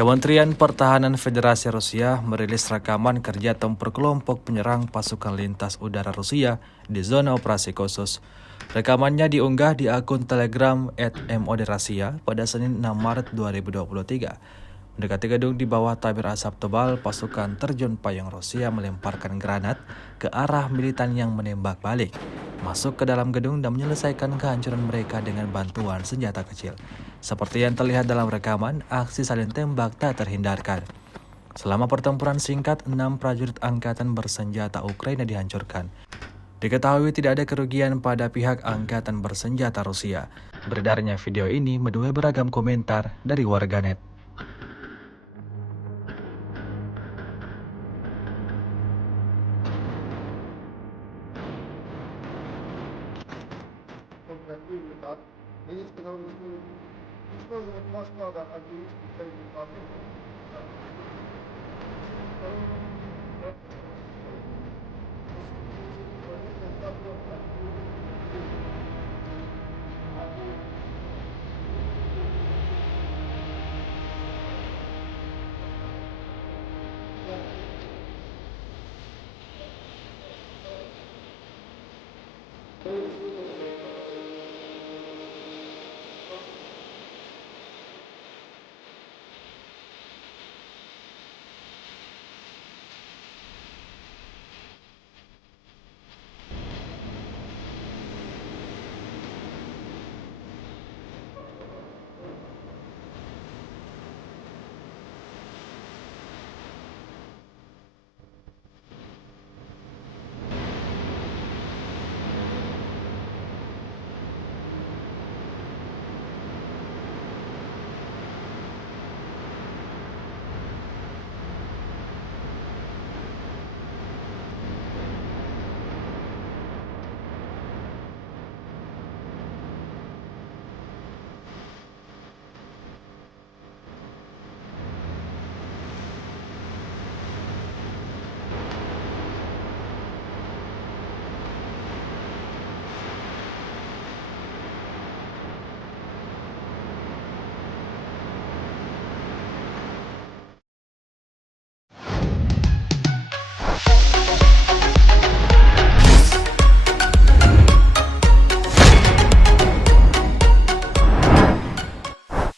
Kementerian Pertahanan Federasi Rusia merilis rekaman kerja tempur kelompok penyerang pasukan lintas udara Rusia di zona operasi khusus. Rekamannya diunggah di akun Telegram @moderasia pada Senin 6 Maret 2023. Mendekati gedung di bawah tabir asap tebal, pasukan terjun payung Rusia melemparkan granat ke arah militan yang menembak balik, masuk ke dalam gedung dan menyelesaikan kehancuran mereka dengan bantuan senjata kecil. Seperti yang terlihat dalam rekaman, aksi saling tembak tak terhindarkan. Selama pertempuran singkat, 6 prajurit angkatan bersenjata Ukraina dihancurkan. Diketahui tidak ada kerugian pada pihak angkatan bersenjata Rusia. Beredarnya video ini menuai beragam komentar dari warganet.